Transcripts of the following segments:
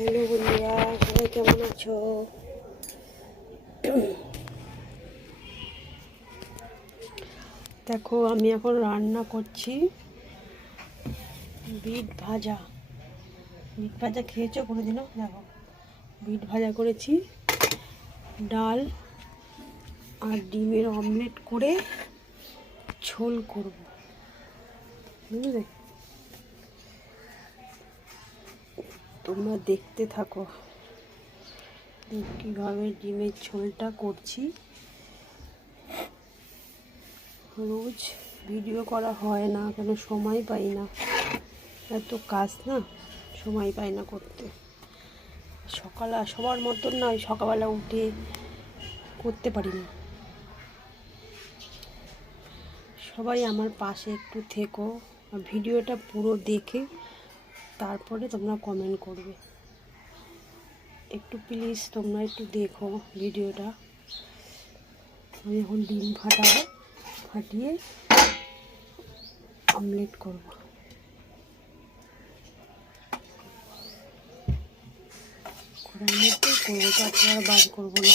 Hello বন্ধুরা, সবাই কেমন আছো? দেখো, আমি এখন রান্না করছি বিট ভাজা। বিট ভাজা খেয়েছো কোনোদিনও? দেখো, বিট ভাজা করেছি, ডাল আর ডিমের অমলেট করে ঝোল করব। বুঝলে? তোমরা দেখতে থাকো। কীভাবে ডিমের ঝোলটা করছি। রোজ ভিডিও করা হয় না, কেন সময় পাই না। এত কাজ না, সময় পাই না করতে। সকালে, সবার মতন না, ওই সকালবেলা উঠে করতে পারি না। সবাই আমার পাশে একটু থেকো ভিডিওটা পুরো দেখে তারপরে তোমরা কমেন্ট করবে। একটু প্লিজ তোমরা একটু দেখো ভিডিওটা। আমি এখন ডিম ফাটাবো, ফাটিয়ে অমলেট করব। করার মধ্যে করব, তারপর বার করব না।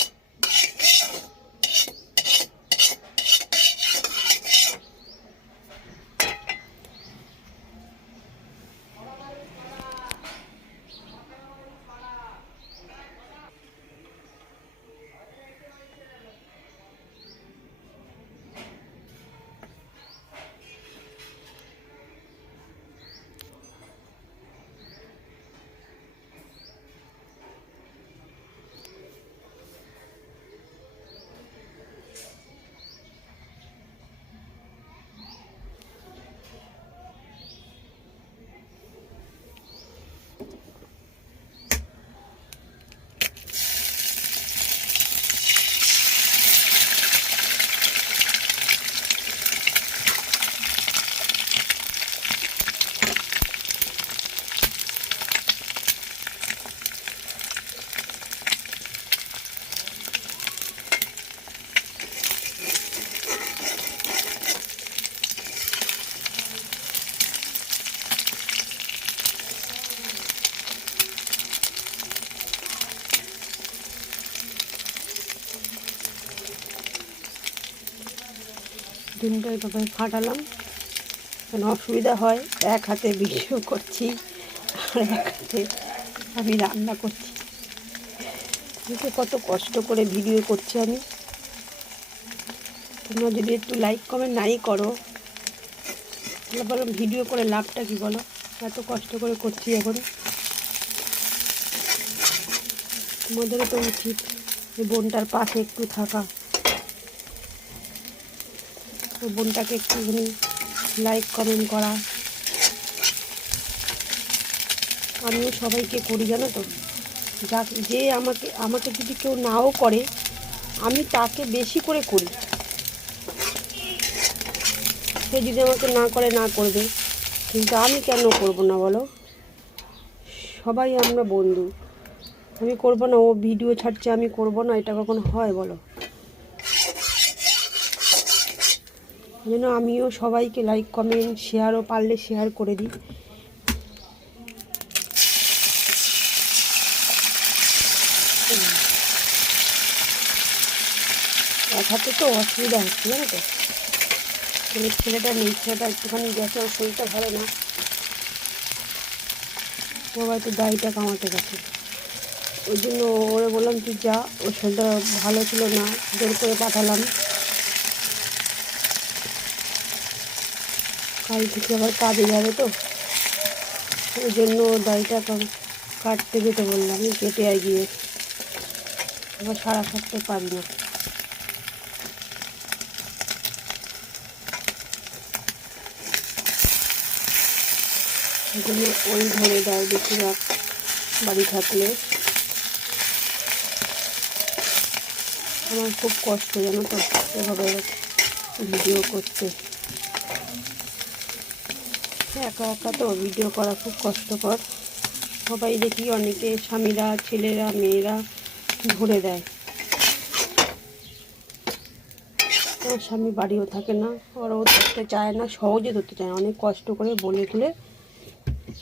ডিমটা এভাবে ফাটালাম। কেন অসুবিধা হয়, এক হাতে ভিডিও করছি, আর এক হাতে আমি রান্না করছি। দেখে কত কষ্ট করে ভিডিও করছি আমি। তোমরা যদি একটু লাইক কমেন্ট নাই করো, তাহলে বলো ভিডিও করে লাভটা কি বলো? এত কষ্ট করে করছি এখন। তোমাদেরও তো উচিত বোনটার পাশে একটু থাকা। বোনটাকে একটুখানি লাইক কমেন্ট করা। আমিও সবাইকে করি, জানো তো। যা যে আমাকে আমাকে যদি কেউ নাও করে, আমি তাকে বেশি করে করি। সে যদি আমাকে না করে, না করবে। কিন্তু আমি কেন করব না বলো? সবাই আমরা বন্ধু। আমি করব না, ও ভিডিও ছাড়ছে, আমি করব না, এটা কখন হয় বলো? যেন আমিও সবাইকে লাইক কমেন্ট শেয়ারও পারলে শেয়ার করে দিই। এক হাতে তো অসুবিধা হচ্ছে, জানো তো? ছেলে ছেলেটা নেই, ছেলেটা একটুখানি গেছে, ওর শরীরটা ভালো না। ও হয়তো দাড়িটা কামাতে গেছে। ওই জন্য ওরে বললাম, তুই যা, ওর শরীরটা ভালো ছিল না, জোর করে পাঠালাম। কাল থেকে আবার কাজে যাবে তো। ওই জন্য দাড়িটা কাটতে যেতে বললাম, কেটে গিয়ে। আবার সারা থাকতে পারি না। ওই জন্য ওই ধরে দেয় বেশিরভাগ বাড়ি থাকলে। আমার খুব কষ্ট জানো তো, এভাবে ভিডিও করতে। একা একা তো ভিডিও করা খুব কষ্টকর। সবাই দেখি অনেকে স্বামীরা, ছেলেরা, মেয়েরা ধরে দেয়। আমার স্বামী বাড়িও থাকে না, ওরাও ধরতে চায় না, সহজে ধরতে চায় অনেক কষ্ট করে বলে তুলে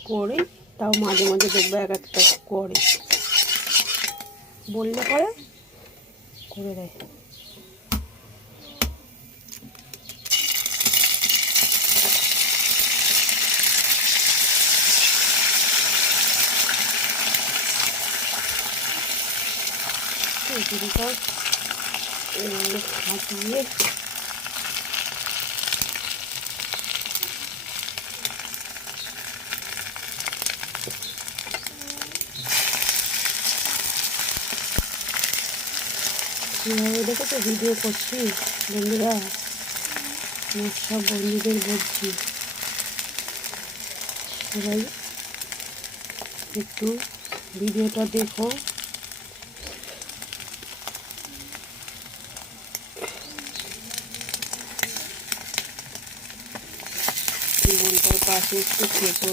করে, তাও মাঝে মাঝে দেখবে এক একটা করে। বললে পরে করে দেয়। এগুলিটা ফাটিয়ে কীভাবে দেখেছ ভিডিও করছি বন্ধুরা আমার সব বন্ধুদের বলছি সবাই একটু ভিডিওটা দেখো বোনটার পাশে একটু থেকো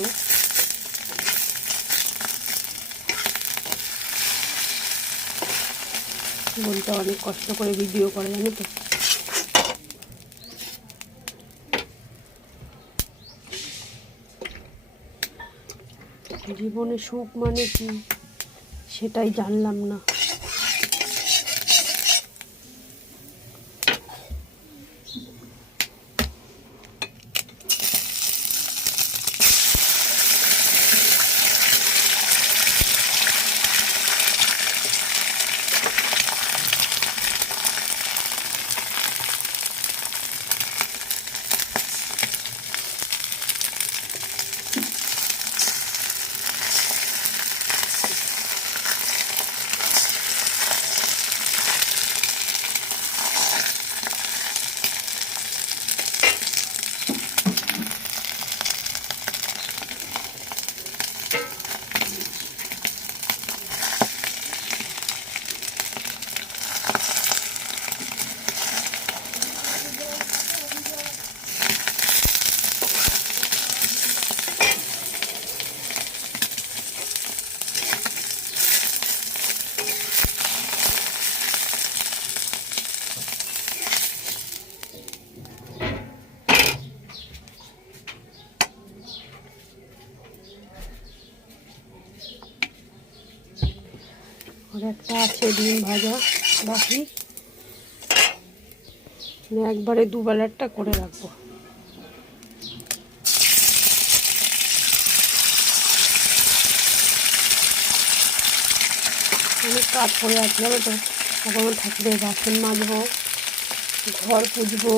বোনটা অনেক কষ্ট করে ভিডিও করে, জানো তো। জীবনে সুখ মানে কি? সেটাই জানলাম না আর একটা আছে ডিম ভাজা বাকি। একবারে দুবেলারটা করে রাখব। অনেক কাজ আছে জানো তো। এখনও থাকবে বাসন মাজবো, ঘর পুজবো।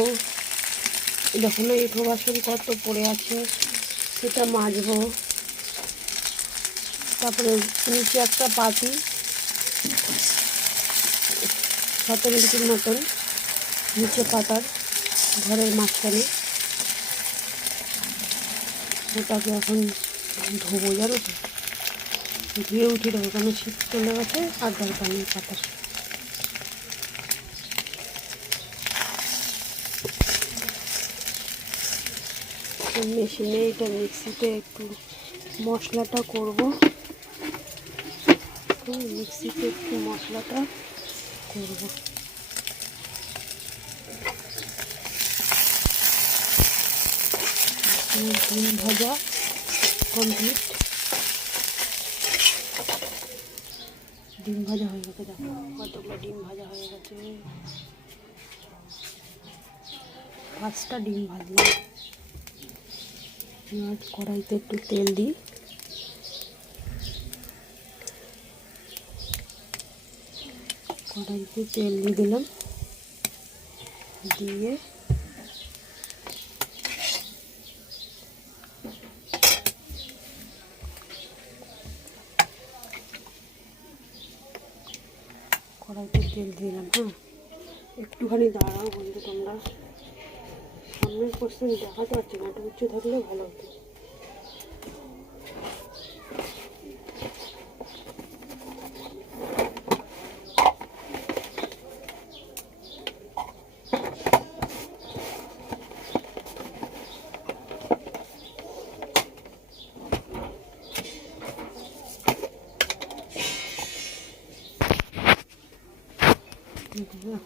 যখন এঁঠো বাসন কত পড়ে আছে, সেটা মাজবো। তারপরে নিচে একটা পাতি সাত মিনিটের মতন নিচে পাতার ঘরের মাঝখানে ওটাকে এখন ধোবো, জানো তো? ধুয়ে উঠে দেবো, কেন শীত চলে গেছে আর দরকার নেই পাতার। মেশিনে এটা মিক্সিতে একটু মশলাটা করব। মিক্সিতে একটু মশলাটা করব। ডিম ভাজা কমপ্লিট ডিম ভাজা হয়ে গেছে, দেখো কতগুলো ডিম ভাজা হয়ে গেছে। পাঁচটা ডিম ভাজলাম। কড়াইতে একটু তেল দিই। কড়াইতে তেল দিয়ে দিলাম। দিয়ে কড়াইতে তেল দিলাম হ্যাঁ? একটুখানি দাঁড়াও বন্ধু তোমরা। সামনের কোশ্চেন দেখাতে পারছি না, একটু উচ্চ থাকলে ভালো হতো।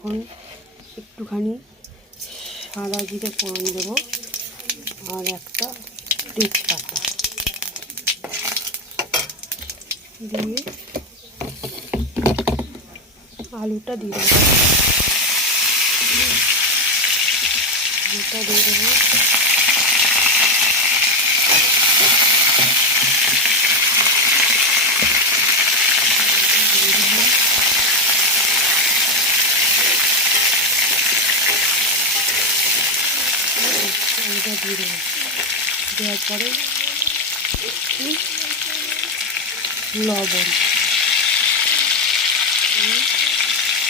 এখন একটুখানি সাদা জিরে ফোড়ন দেব আর একটা তেজপাতা। দিয়ে আলুটা দিয়ে দেবো। আলুটা দিয়ে দেবো আলুটা দিয়ে দেবো দেওয়ার পরে একটু লবণ।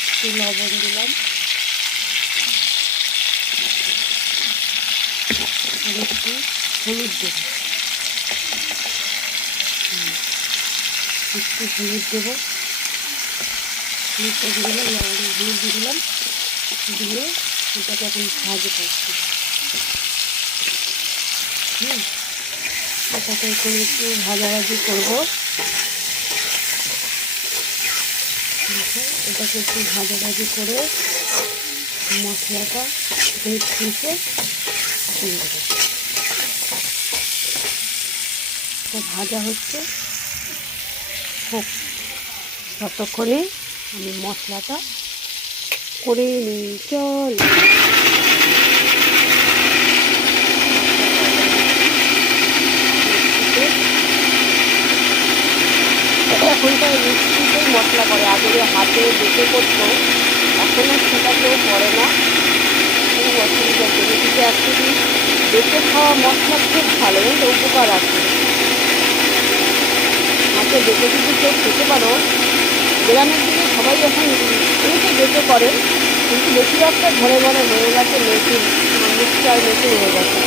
একটু লবণ দিলাম। আর একটু হলুদ দেবো। একটু হলুদ দেবো। হলুদটা দিয়ে দিলাম, লবণ হলুদ দিয়ে দিলাম। দিয়ে এটাকে এখন ভাজে করছি হুম এটাকে এখন একটু ভাজাভাজি করব। এটাকে একটু ভাজাভাজি করে মশলাটা ভেজ পিসে দিয়ে ভাজা হচ্ছে। হোক, ততক্ষণে আমি মশলাটা করে নিই। চল। মশলা করে। আগে হাতে বেঁচে করতো, এখন আর সেটা কেউ করে না। খুব অসুবিধা হচ্ছে কিন্তু অ্যাকচুয়ালি বেটে খাওয়া মশলা খুব ভালো কিন্তু উপকার আছে। হাতে বেটে যদি কেউ খেতে পারো, গ্রামের দিকে সবাই এখন অনেকে বেটে করে, কিন্তু বেশিরভাগটা ঘরে ঘরে হয়ে গেছে মেশিন মিক্সচার মেশিন হয়ে গেছে।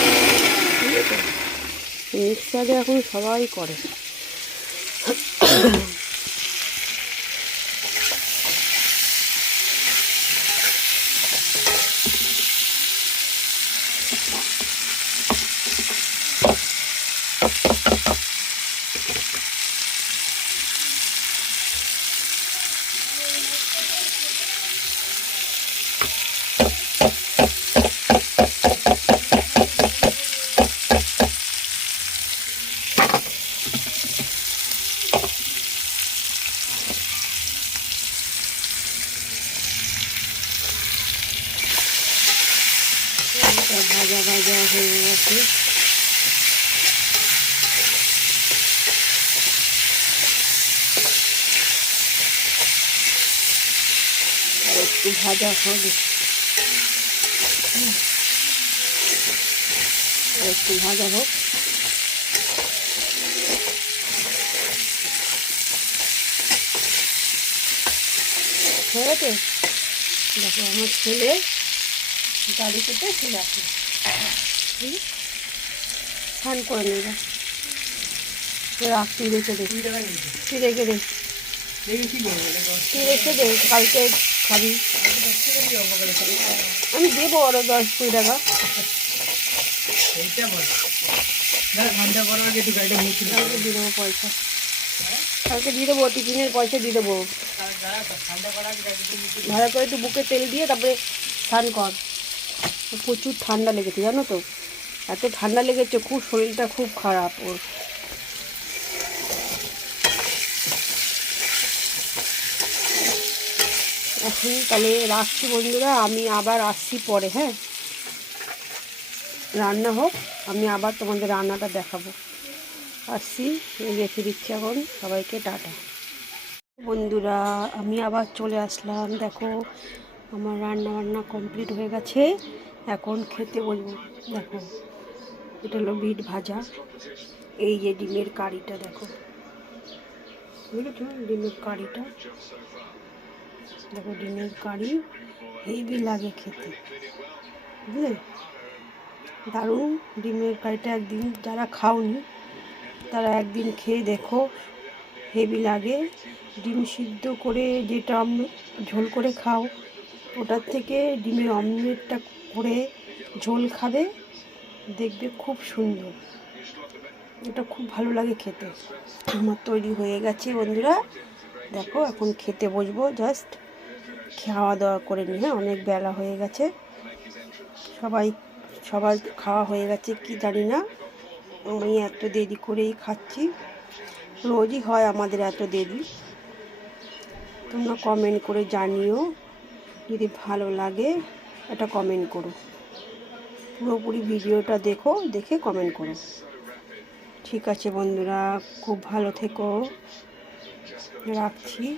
ঠিক আছে মিক্সচারে এখন সবাই করে এটা ভাজা ভাজা হয়ে গেছে আর একটু ভাজা হবে। একটু ভাজা হোক। হয়ে গেছে দেখো আমার ছেলে গাড়ি করতে চলে আসে? স্নান করে নেবে রাখ তুই রেখে দে। তুই রেখে দে। তুই রেখে দে কালকে খাবি। আমি দেবো আরও দশ কুড়ি টাকা। দিয়ে দেবো পয়সা। কালকে দিয়ে দেবো টিফিনের পয়সা দিয়ে দেবো। ভালো করে একটু বুকে তেল দিয়ে তারপরে স্নান কর। প্রচুর ঠান্ডা লেগেছে জানো তো? এত ঠান্ডা লেগেছে খুব শরীরটা খুব খারাপ ওর। এখন তাহলে রাখছি বন্ধুরা, আমি আবার আসছি পরে হ্যাঁ? রান্না হোক, আমি আবার তোমাদের রান্নাটা দেখাবো। আসছি রেখে দিচ্ছি এখন, সবাইকে টাটা। বন্ধুরা, আমি আবার চলে আসলাম, দেখো, আমার রান্না বান্না কমপ্লিট হয়ে গেছে, এখন খেতে বলব, দেখো, এটা হলো বিট ভাজা, এই যে ডিমের কারিটা, দেখো। বুঝেছ? ডিমের কারিটা। দেখো ডিমের কারি, হেভি লাগে খেতে। বুঝলে? দারুণ ডিমের কারিটা একদিন যারা খাওনি, তারা একদিন খেয়ে দেখো, হেভি লাগে। ডিম সিদ্ধ করে যেটা ঝোল করে খাও, ওটার থেকে ডিমের অমলেটটা করে ঝোল খাবে, দেখবে খুব সুন্দর। এটা খুব ভালো লাগে খেতে। আমার তৈরি হয়ে গেছে বন্ধুরা। দেখো এখন খেতে বসবো জাস্ট খাওয়া দাওয়া করে নিই হ্যাঁ অনেক বেলা হয়ে গেছে। সবাই, সবার খাওয়া হয়ে গেছে, কি জানি না। আমি এত দেরি করেই খাচ্ছি। রোজই হয় আমাদের এত দেরি। তোমরা কমেন্ট করে জানিও, যদি ভালো লাগে একটা কমেন্ট করো। পুরোপুরি ভিডিওটা দেখো, দেখে কমেন্ট করো। ঠিক আছে বন্ধুরা, খুব ভালো থেকো। রাখছি।